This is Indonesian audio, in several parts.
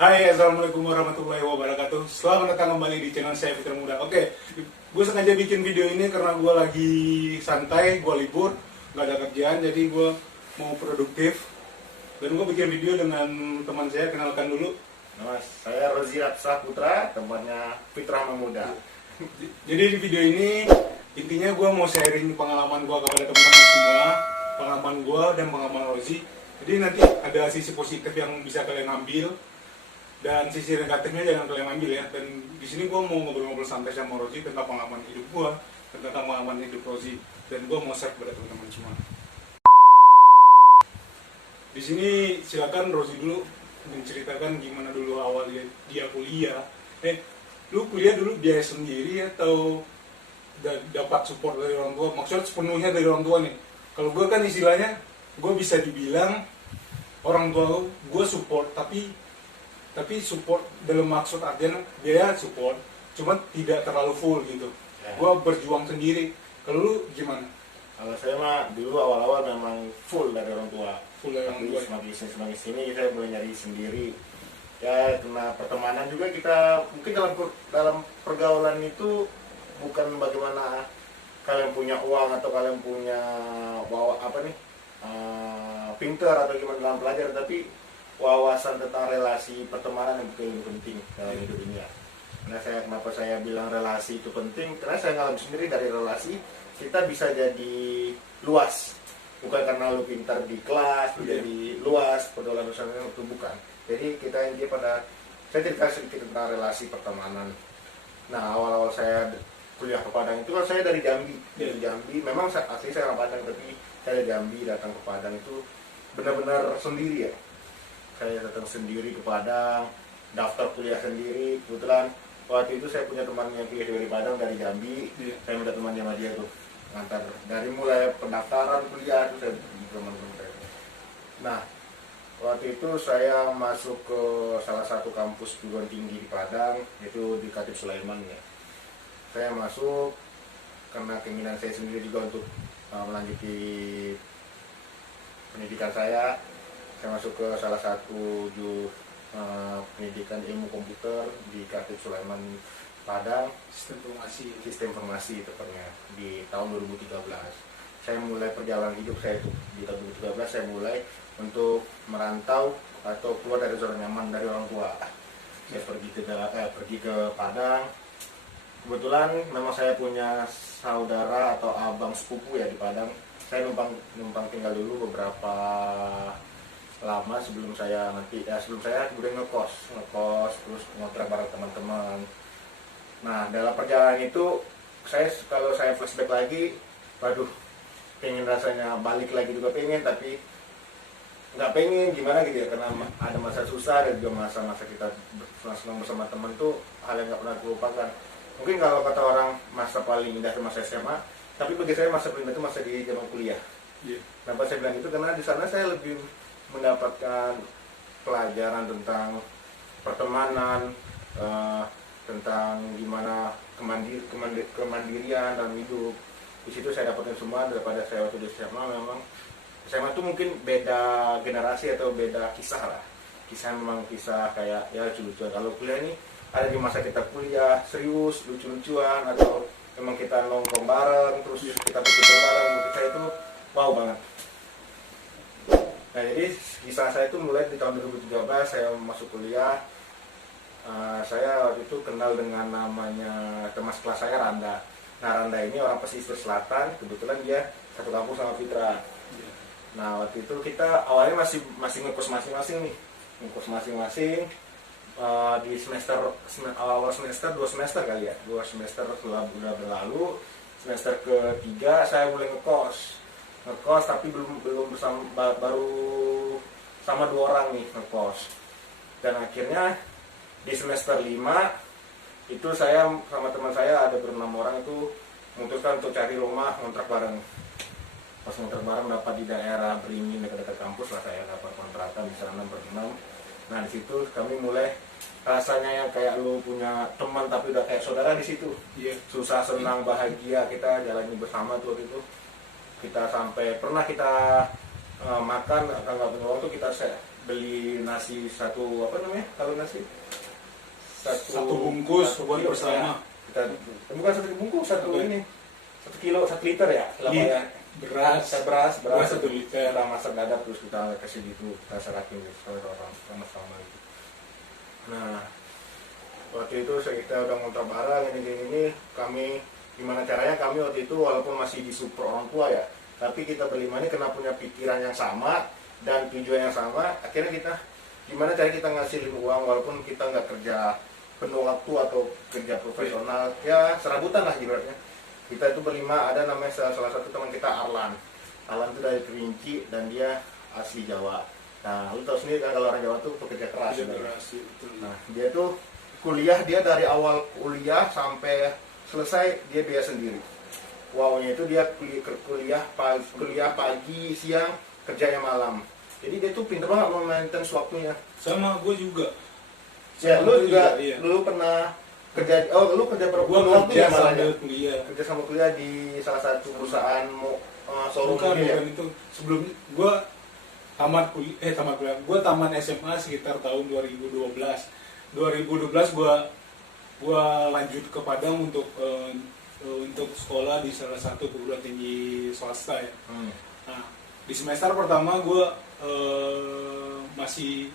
Hai, assalamualaikum warahmatullahi wabarakatuh. Selamat datang kembali di channel saya Fitra Muda. Oke, gue sengaja bikin video ini karena gue lagi santai, gue libur, nggak ada kerjaan, jadi gue mau produktif. Dan gue bikin video dengan teman saya, kenalkan dulu. Nama saya Rozi Rapsah Putra, temannya Fitra Muda. Jadi di video ini intinya gue mau sharing pengalaman gue kepada teman-teman semua, pengalaman gue dan pengalaman Rozi. Jadi nanti ada sisi positif yang bisa kalian ambil dan sisi negatifnya jangan kalian ambil ya. Dan di sini gue mau ngobrol-ngobrol santai sama Rozi tentang pengalaman hidup gue, tentang pengalaman hidup Rozi, dan gue mau share kepada teman-teman semua. Di sini silakan Rozi dulu menceritakan gimana dulu awal dia kuliah. Lu kuliah dulu biaya sendiri atau dapat support dari orang tua? Maksudnya sepenuhnya dari orang tua nih. Kalau gue kan istilahnya gue bisa dibilang orang tua gue support, tapi support dalam maksud artinya dia support, cuma tidak terlalu full gitu. Ya. Gue berjuang sendiri. Kalau lu gimana? Kalau saya mah dulu awal-awal memang full dari orang tua. Full dari orang tua. Semakin sini saya mulai nyari sendiri. Ya karena pertemanan juga kita mungkin dalam pergaulan itu bukan bagaimana kalian punya uang atau kalian punya pinter atau gimana dalam pelajaran, tapi wawasan tentang relasi pertemanan yang lebih penting dalam hidup ini ya. Kenapa saya bilang relasi itu penting? Karena saya ngalamin sendiri dari relasi kita bisa jadi luas, bukan karena lu pintar di kelas lu jadi luas pergaulan usaha itu bukan. Jadi kita intinya pada saya cerita sedikit tentang relasi pertemanan. Nah awal-awal saya kuliah ke Padang itu kan saya dari Jambi, memang asli saya orang Padang, tapi saya dari Jambi datang ke Padang itu benar-benar sendiri ya. Saya datang sendiri ke Padang, daftar kuliah sendiri. Kebetulan waktu itu saya punya teman yang kuliah dari Padang dari Jambi. Saya minta temannya sama dia tuh ngantar dari mulai pendaftaran kuliah itu saya teman-teman saya. Nah waktu itu saya masuk ke salah satu kampus perguruan tinggi di Padang, yaitu di Khatib Sulaiman ya. Saya masuk karena keinginan saya sendiri juga untuk melanjuti pendidikan saya masuk ke salah satu pendidikan ilmu komputer di Khatib Sulaiman Padang, sistem informasi tepatnya di tahun 2013. Saya mulai perjalanan hidup saya itu di tahun 2013. Saya mulai untuk merantau atau keluar dari zona nyaman dari orang tua. Saya pergi ke Padang. Kebetulan memang saya punya saudara atau abang sepupu ya di Padang. Saya numpang tinggal dulu beberapa lama sebelum saya kemudian ngekos terus ngontrak bareng teman-teman. Nah dalam perjalanan itu kalau saya flashback lagi, waduh, pengen rasanya balik lagi juga pengen, tapi nggak pengen gimana gitu ya, karena ada masa susah dan juga masa-masa kita senang bersama teman tuh hal yang nggak pernah terlupakan. Mungkin kalau kata orang masa paling indah itu masa SMA, tapi bagi saya masa paling indah itu masa di zaman kuliah. Kenapa saya bilang itu? Karena di sana saya lebih mendapatkan pelajaran tentang pertemanan, tentang gimana kemandirian dalam hidup. Di situ saya dapatkan semua daripada saya waktu di SMA. Memang SMA itu mungkin beda generasi atau beda kisah lah. Kisah memang kisah kayak ya lucu-lucuan. Kalau kuliah ini ada di masa kita kuliah serius, lucu-lucuan, atau memang kita nongkrong bareng, terus kita berpikir bareng. Menurut saya itu wow banget. Nah jadi kisah saya itu mulai di tahun 2013 saya masuk kuliah. Saya waktu itu kenal dengan namanya teman kelas saya Randa. Nah Randa ini orang pesisir selatan, kebetulan dia satu kampus sama Fitra. Nah waktu itu kita awalnya masih ngekos masing-masing nih, di awal semester 2 semester kali ya, 2 semester setelah udah berlalu, semester ketiga saya mulai ngekos tapi belum bersama, baru sama 2 orang nih ngekos. Dan akhirnya di semester 5 itu saya sama teman saya ada ber-6 orang itu memutuskan untuk cari rumah ngontrak bareng. Pas ngontrak bareng dapat di daerah Beringin dekat-dekat kampus lah, saya dapat kontrakan di sana ber-6. Nah di situ kami mulai rasanya yang kayak lu punya teman tapi udah kayak saudara di situ. Susah senang bahagia kita jalani bersama tuh waktu itu. Kita sampai pernah kita makan, kalau nggak punya uang tuh kita beli nasi satu apa namanya kalau nasi Satu bungkus buat kilo, bersama. kita bukan satu bungkus satu Oke. ini 1 kilo 1 liter ya Iya. Beras. beras 1 liter. kita masak dadap terus kita kasih gitu kita serakin gitu orang sama-sama gitu. Nah waktu itu kita udah ngontrak barang ini kami gimana caranya kami waktu itu walaupun masih disupport orang tua ya tapi kita berlima ini kena punya pikiran yang sama dan tujuan yang sama akhirnya kita gimana cara kita ngasilin uang walaupun kita nggak kerja penuh waktu atau kerja profesional ya serabutan lah ibaratnya. Kita itu berlima ada namanya salah satu teman kita Arlan itu dari Kerinci dan dia asli Jawa. Nah lu tahu sendiri kan kalau orang Jawa tuh pekerja keras Iya, gitu. beras, betul. Nah dia tuh kuliah dia dari awal kuliah sampai selesai dia biaya sendiri. Wownya itu dia kuliah pagi siang kerjanya malam. Jadi dia tuh pinter banget maintenance waktunya. Sama gue juga. Ya, lu juga iya. lu pernah kerja lu kerja berapa Gua waktu kerja ya malah sambil ya? kuliah. Kerja sama kuliah di salah satu perusahaan showroom Bukan ya. itu. Sebelum gue tamat kuliah. Gue tamat SMA sekitar tahun 2012. 2012 gue lanjut ke Padang untuk sekolah di salah satu perguruan tinggi swasta ya. Nah, di semester pertama gue masih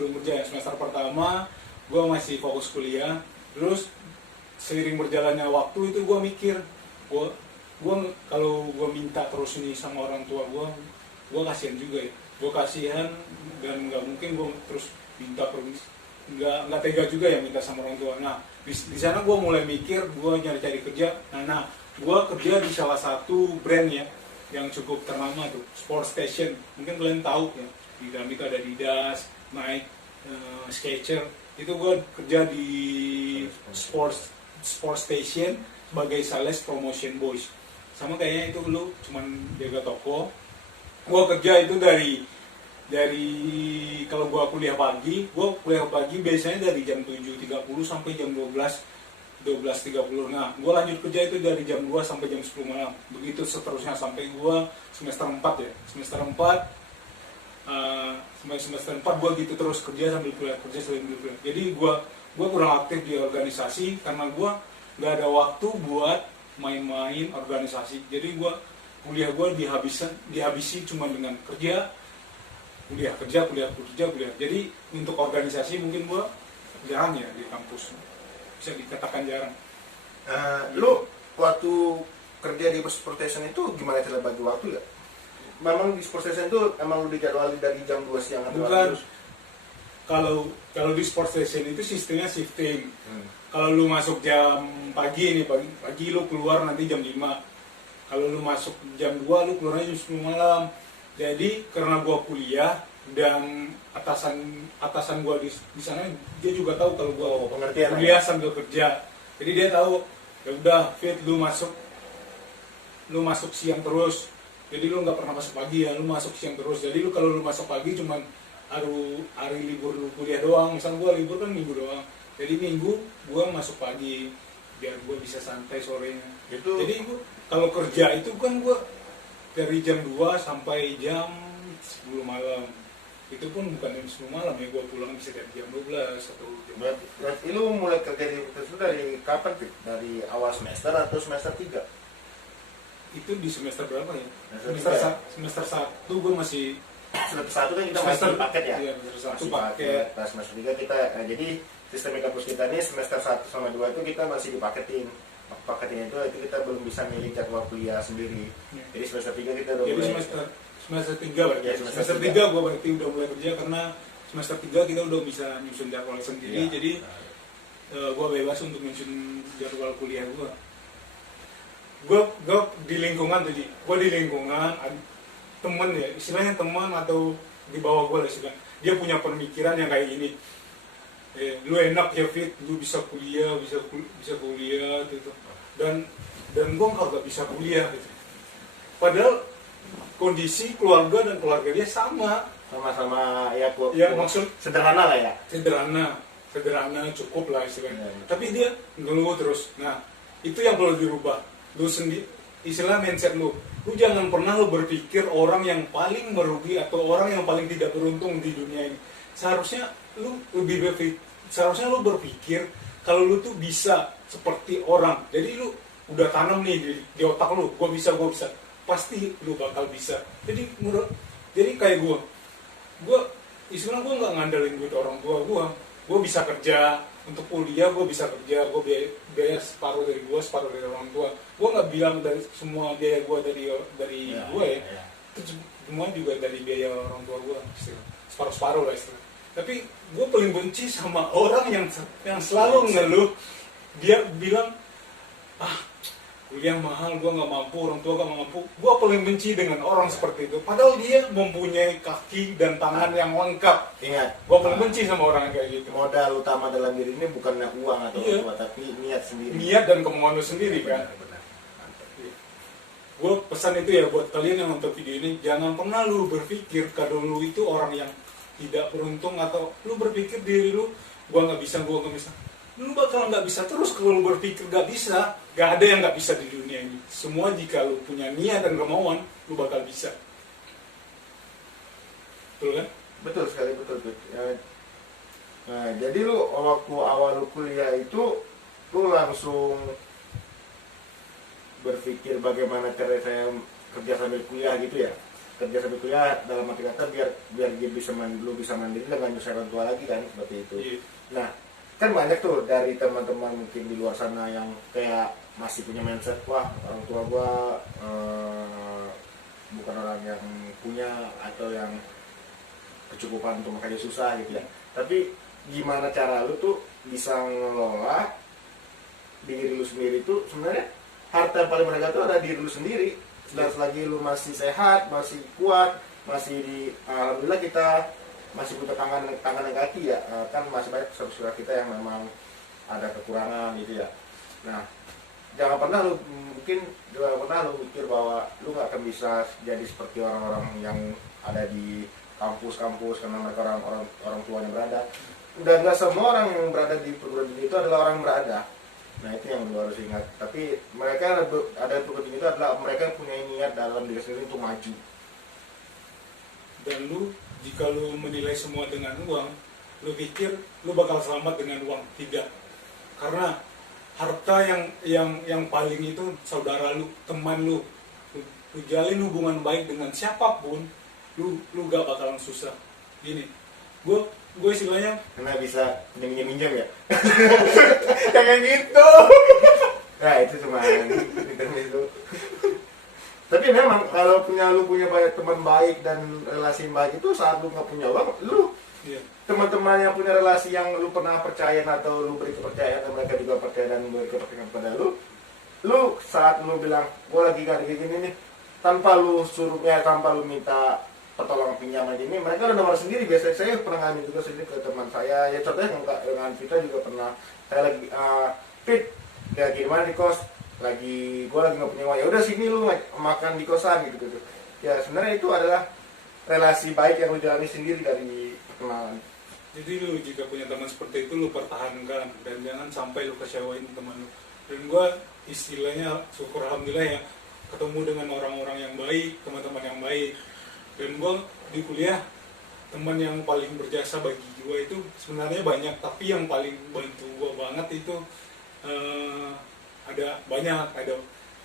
belum kerja ya. Semester pertama gue masih fokus kuliah. Terus seiring berjalannya waktu itu gue mikir, gue kalau gue minta terus ini sama orang tua gue kasihan juga ya. Gue kasihan dan nggak mungkin gue terus minta permisi. Nggak tega juga ya minta sama orang tua. Nah di sana gue mulai mikir, gue cari kerja. Nah gue kerja di salah satu brand ya yang cukup ternama tuh, Sport Station. Mungkin kalian tahu ya, di dalam itu ada Adidas, Nike, Skechers. Itu gue kerja di Sport Station sebagai sales promotion boys. Sama kayaknya itu lu cuman jaga toko. Gue kerja itu dari kalau gue kuliah pagi biasanya dari jam 7.30 sampai jam 12.30. Nah, gue lanjut kerja itu dari jam 2 sampai jam 10 malam. Begitu seterusnya sampai gue semester 4 ya. Semester 4 gue gitu terus kerja sambil kuliah. Jadi gue kurang aktif di organisasi karena gue nggak ada waktu buat main-main organisasi. Jadi kuliah gue dihabisi cuma dengan kuliah. Jadi untuk organisasi mungkin gue jarang ya di kampus, bisa dikatakan jarang. Lu waktu kerja di Sport Station itu gimana cara bagi waktu ya? Memang di Sport Station itu emang lu dijadwalin dari jam 2 siang atau Bukan. Kalau di Sport Station itu sistemnya shifting. Kalau lu masuk jam pagi lu keluar nanti jam 5. Kalau lu masuk jam 2 lu keluarnya jam 10 malam. Jadi karena gua kuliah dan atasan gua di sana dia juga tahu kalau gua pengertian kuliah sambil kerja. Jadi dia tahu, ya udah Fit lu masuk siang terus. Jadi lu nggak pernah masuk pagi ya, lu masuk siang terus. Jadi lu kalau lu masuk pagi cuman hari libur lu kuliah doang. Misal gua libur kan minggu doang. Jadi minggu gua masuk pagi biar gua bisa santai sorenya. Jadi gua kalau kerja itu kan gua dari jam 2 sampai jam 10 malam. Itu pun bukan jam 10 malam ya, gue pulang bisa jam 12 atau jam... Berarti lu mulai kerja di itu dari kapan sih? Dari awal semester atau semester 3? Itu di semester berapa ya? Semester 1 gue masih... Semester 1 kan kita masih paket ya? Iya, semester 1 masih paket. Nah, semester 3 kita, jadi sistem kampus kita ini semester 1 sama 2 itu kita masih dipaketin. Paketin itu kita belum bisa milih jadwal kuliah sendiri. Ya. Jadi semester 3 kita udah Jadi mulai semester 3 berarti. Ya, semester 3 gue berarti udah mulai kerja karena semester 3 kita udah bisa nyusun jadwal sendiri. Ya. Jadi gue bebas untuk nyusun jadwal kuliah gue. Gue di lingkungan tadi, temen ya, istilahnya teman atau di bawah gue lah istilahnya. Dia punya pemikiran yang kayak gini. Lu enak ya Fit, lu bisa kuliah gitu. Dan gue nggak bisa kuliah gitu. Padahal kondisi keluarga dan keluarga dia sama-sama ya maksud sederhana lah ya. Sederhana cukup lah istilahnya. Ya. Tapi dia ngeluh terus. Nah, itu yang perlu dirubah. Lu sendiri istilah mindset lu jangan pernah lu berpikir orang yang paling merugi atau orang yang paling tidak beruntung di dunia ini. Seharusnya lu seharusnya lu berpikir kalau lu tuh bisa seperti orang. Jadi lu udah tanam nih di otak lu, gue bisa, pasti lu bakal bisa. Jadi kayak gue istilah gue nggak ngandelin duit orang tua gue bisa kerja untuk kuliah, gue bisa kerja, gue biaya separuh dari gue, separuh dari orang tua. Gue nggak bilang dari semua biaya gue dari gue ya. Itu semua juga dari biaya orang tua gue, separuh lah istilah. Tapi gue paling benci sama orang yang selalu ngeluh, dia bilang kuliah mahal, gue nggak mampu, orang tua gak mampu. Gue paling benci dengan orang seperti itu. Padahal dia mempunyai kaki dan tangan yang lengkap. Ingat, gue paling benci sama orang kayak gitu. Modal utama dalam diri ini bukannya uang atau apa, tapi niat sendiri. Niat dan kemauan lu sendiri kan. Benar. Gue pesan itu ya buat kalian yang nonton video ini, jangan pernah lu berpikir kalau lu itu orang yang tidak beruntung, atau lu berpikir diri lu, gue nggak bisa. Lu bakal nggak bisa terus kalau lu berpikir nggak bisa. Gak ada yang nggak bisa di dunia ini. Semua jika lu punya niat dan kemauan, lu bakal bisa. Betul kan? Betul sekali, betul. Nah, jadi lu waktu awal lu kuliah itu, lu langsung berpikir bagaimana cara saya kerja sambil kuliah gitu ya? Kerja sambil kuliah dalam arti kata biar dia bisa lu bisa mandiri dengan nyusahin orang tua lagi kan, seperti itu. Iya. Nah, kan banyak tuh dari teman-teman mungkin di luar sana yang kayak masih punya mindset, wah orang tua gua bukan orang yang punya atau yang kecukupan untuk makanya susah gitu ya. Tapi gimana cara lu tuh bisa ngelola diri lu sendiri tuh, sebenarnya harta yang paling berharga tuh ada diri lu sendiri. Selagi lu masih sehat, masih kuat, masih alhamdulillah kita masih punya tangan dan kaki ya, kan masih banyak saudara kita yang memang ada kekurangan gitu ya. Nah, jangan pernah lu mikir bahwa lu nggak akan bisa jadi seperti orang-orang yang ada di kampus-kampus karena mereka orang tuanya berada. Dan nggak semua orang yang berada di perguruan tinggi itu adalah orang berada. Nah, itu yang lu harus ingat. Tapi mereka ada perguruan tinggi itu adalah mereka punya niat dalam diri sendiri untuk maju. Dan lu, jika lu menilai semua dengan uang, lu pikir lu bakal selamat dengan uang. Tidak. Karena harta yang paling itu saudara lu, teman lu. Lu jalin hubungan baik dengan siapapun, lu gak bakalan susah. Gini, gue istilahnya Karena bisa minjem ya. jangan gitu. Nah, itu cuma itu. Tapi memang kalau lu punya banyak teman baik dan relasi baik itu, saat lu nggak punya uang, lu teman-teman yang punya relasi yang lu pernah percaya atau lu beri kepercayaan dan mereka juga percaya dan beri kepercayaan kepada lu saat lu bilang gue lagi gak gini nih, tanpa lu minta pertolongan pinjaman ini, mereka udah nomor sendiri. Biasanya saya pernah ngalamin juga sendiri ke teman saya ya, contohnya dengan Vita juga pernah. Saya lagi Fit ya gimana di kos, gue lagi nggak punya uang, ya udah sini lu makan di kosan gitu. Ya sebenarnya itu adalah relasi baik yang lu jalani sendiri dari perkenalan. Jadi lu jika punya teman seperti itu, lu pertahankan dan jangan sampai lu kecewain teman lu. Dan gue istilahnya syukur alhamdulillah ya, ketemu dengan orang-orang yang baik, teman-teman yang baik. Dan gue di kuliah, teman yang paling berjasa bagi gue itu sebenarnya banyak, tapi yang paling bantu gue banget itu ada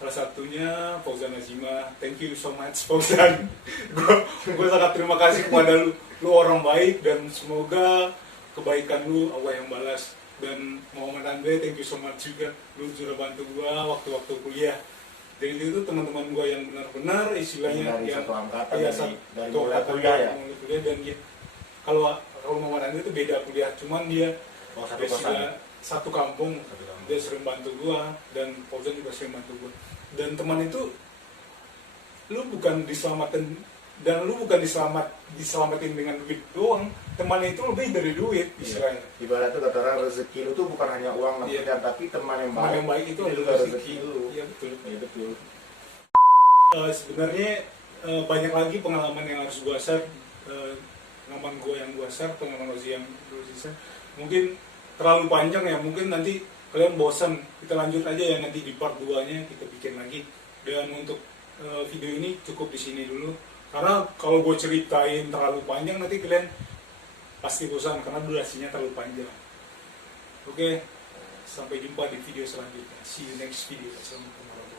salah satunya Fauzan Azima. Thank you so much Fauzan. gue sangat terima kasih kepada lu orang baik, dan semoga kebaikan lu Allah yang balas. Dan Muhammad Andre, thank you so much juga, lu sudah bantu gue waktu kuliah. Jadi itu teman-teman gue yang benar-benar istilahnya dari yang satu angkatan, dari mulai kuliah ya. Dan dia, kalau Muhammad Andre itu beda kuliah, cuman dia satu kampung. Dia sering bantu gua, dan Fauzan juga sering bantu gua. Dan teman itu lu bukan diselamatin dengan duit doang. Teman itu lebih dari duit istilahnya. Ibarat tuh kata orang, rezeki lu tuh bukan hanya uang tapi teman yang baik itu juga rezeki lu. Iya betul. Iya betul. Sebenarnya banyak lagi pengalaman yang harus gua share. Pengalaman gua yang gua share, pengalaman Rozi yang share. Mungkin terlalu panjang ya, mungkin nanti kalian bosan, kita lanjut aja ya nanti di part 2 nya kita bikin lagi. Dan untuk video ini cukup di sini dulu, karena kalau gue ceritain terlalu panjang nanti kalian pasti bosan karena durasinya terlalu panjang. Oke, sampai jumpa di video selanjutnya. See you next video. Assalamualaikum warahmatullahi wabarakatuh.